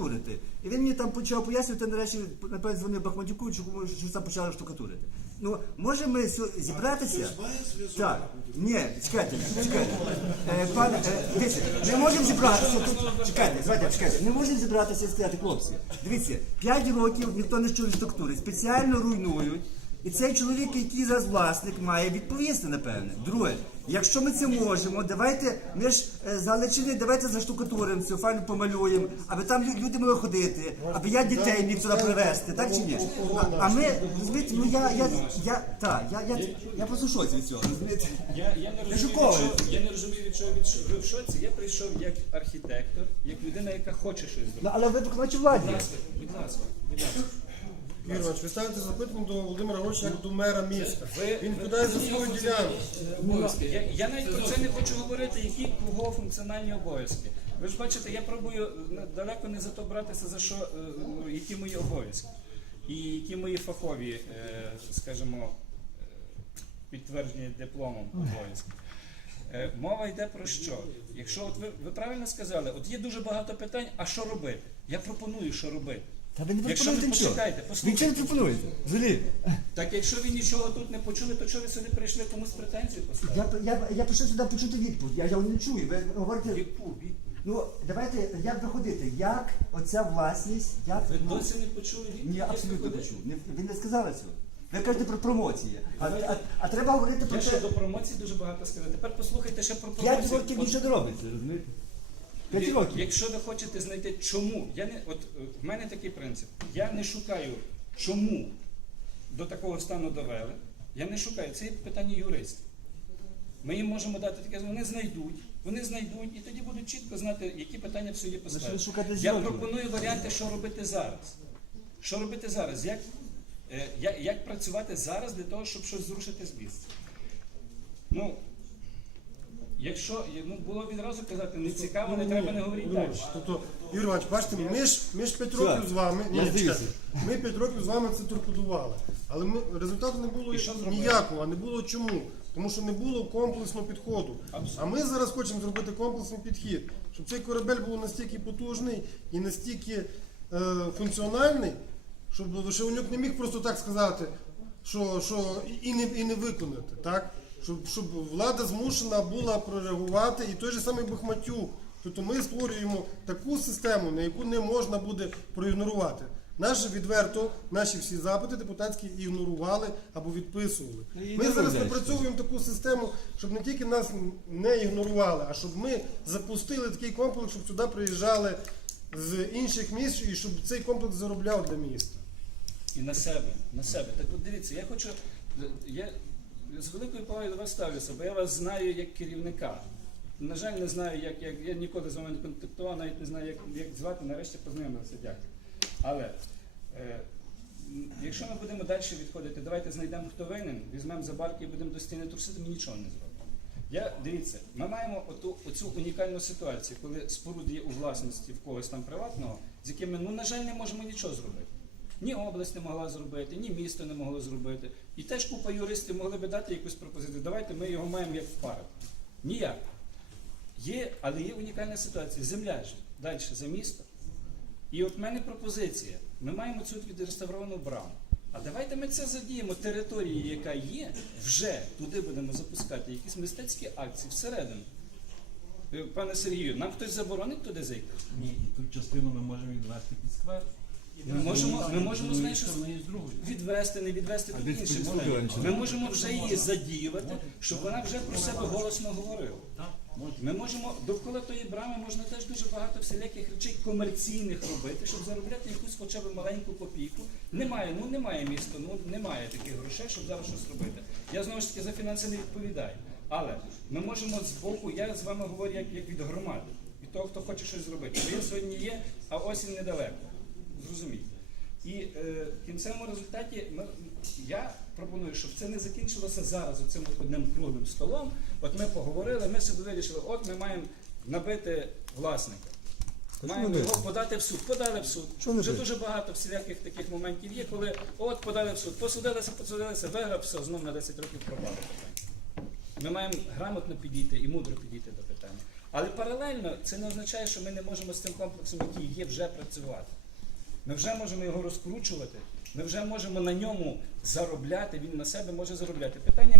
штукатурити. І він мені там почав пояснювати, нарешті, напевно, дзвонив Бахматюку, що, там почали штукатурити. Ну, може ми зібратися? Так, ні, чекайте, чекайте. Е, пан, е, дивіться, не можемо зібратися тут. Чекайте, давайте, чекайте. Не можемо зібратися і сказати, хлопці. Дивіться, 5 років ніхто не чує штуктури. спеціально руйнують. І цей чоловік, який зараз власник, має відповісти, напевне. Друге, якщо ми це можемо, давайте ми ж е, з Галичини, давайте заштукатуримо це, файно помалюємо, аби там лю- люди могли ходити, аби я дітей міг туди привезти, так чи ні? А, а ми, розумієте, ну я, я, я, так, я, я, я просто в шоці від цього, розумієте? Я, я, не розумію, від шоковий. чого, я не розумію, від чого від що- ви в шоці. Я прийшов як архітектор, як людина, яка хоче щось зробити. Ну, але ви виконавчі владі. Будь ласка, будь ласка, будь ласка. Юрій Іванович, ви ставите запитання до Володимира Григоровича як до мера міста. Він відповідає за свою ділянку. Я, я навіть про це не хочу говорити, які кого функціональні обов'язки. Ви ж бачите, я пробую е, далеко не за то братися, за що, е, ну, які мої обов'язки. І які мої фахові, е, скажімо, е, підтверджені дипломом обов'язки. Е, Мова йде про що? Якщо от ви, ви правильно сказали, от є дуже багато питань, а що робити? Я пропоную, що робити. Та ви не Якщо пропонуєте нічого. почекайте, Ви нічого не пропонуєте. Взагалі. Так якщо ви нічого тут не почули, то чого ви сюди прийшли комусь претензії поставити? Я, я, я прийшов сюди почути відповідь, я, я не чую. Ви говорите, Яку відповідь? ну давайте, як виходити, як оця власність, як... Ви ну, досі не почули відповідь? Ні, як абсолютно не. Не, ви не сказали цього. Ви кажете про промоції. А, а, а треба говорити про Я ще те, до промоції дуже багато сказати. Тепер послухайте ще про п'ять промоцію. років От, нічого не робиться, розумієте? П'ять я- років. Якщо ви хочете знайти чому, я не от е, в мене такий принцип. Я не шукаю, чому до такого стану довели. Я не шукаю. Це є питання юристів. Ми їм можемо дати таке, вони знайдуть, вони знайдуть, і тоді будуть чітко знати, які питання в суді ви поставити. Я пропоную варіанти, що робити зараз. Що робити зараз? Як, е, як, як працювати зараз для того, щоб щось зрушити з місця? Ну, якщо ну, було відразу казати, не цікаво, не треба не говорити далі. Тобто, Юрій Іванович, бачите, ми ж, ми ж 5 років з вами, ні, чекайте, ми 5 років з вами це торпедували. Але ми, результату не було І що зробили? ніякого, а не було чому? Тому що не було комплексного підходу. Абсолютно. А ми зараз хочемо зробити комплексний підхід, щоб цей корабель був настільки потужний і настільки е, функціональний, щоб Шевонюк не міг просто так сказати, що, що і- і, не, і не виконати. Так? Щоб, щоб влада змушена була прореагувати, і той же самий Бахматюк. Тобто ми створюємо таку систему, на яку не можна буде проігнорувати. Наші відверто, наші всі запити депутатські ігнорували або відписували. Ну, і Ми зараз напрацьовуємо таку систему, щоб не тільки нас не ігнорували, а щоб ми запустили такий комплекс, щоб сюди приїжджали з інших міст і щоб цей комплекс заробляв для міста. І на себе, на себе. Так от дивіться, я хочу. Я з великою повагою до вас ставлюся, бо я вас знаю як керівника. На жаль, не знаю, як, як я ніколи з вами не контактував, навіть не знаю, як, як звати, нарешті познайомилися, дякую. Але е, якщо ми будемо далі відходити, давайте знайдемо, хто винен, візьмемо за барки і будемо до стіни трусити, ми нічого не зробимо. Я дивіться, ми маємо оту, оцю унікальну ситуацію, коли споруди є у власності в когось там приватного, з якими, ну, на жаль, не можемо нічого зробити. Ні область не могла зробити, ні місто не могло зробити. І теж купа юристів могли би дати якусь пропозицію. Давайте ми його маємо як впарити. Ніяк. Є, але є унікальна ситуація. Земля ж далі за місто. І от в мене пропозиція. Ми маємо цю відреставровану браму. А давайте ми це задіємо території, яка є, вже туди будемо запускати якісь мистецькі акції всередину. Е, Пане Сергію, нам хтось заборонить туди зайти? Ні, і ту частину ми можемо відвести під сквер. Ми можемо, ми можемо з і з другої. відвести, не відвести десь інших моментів. Ми можемо вже її задіювати, щоб вона вже про себе голосно говорила. Ми можемо довкола тої брами можна теж дуже багато всіляких речей комерційних робити, щоб заробляти якусь хоча б маленьку копійку. Немає, ну немає міста, ну немає таких грошей, щоб зараз щось робити. Я знову ж таки за фінанси не відповідаю. Але ми можемо з боку, я з вами говорю як, як від громади, від того, хто хоче щось зробити. Він сьогодні є, а осінь недалеко. Зрозумійте. І е, в кінцевому результаті ми, я пропоную, щоб це не закінчилося зараз оцим одним круглим столом. От ми поговорили, ми собі вирішили, от ми маємо набити власника. Маємо його подати в суд. Подали в суд. Вже дуже багато всіляких таких моментів є, коли от подали в суд, посудилися, посудилися, виграв, все, знов на 10 років пропало питання. Ми маємо грамотно підійти і мудро підійти до питання. Але паралельно це не означає, що ми не можемо з цим комплексом, який є, вже працювати. Ми вже можемо його розкручувати, ми вже можемо на ньому заробляти, він на себе може заробляти. Питання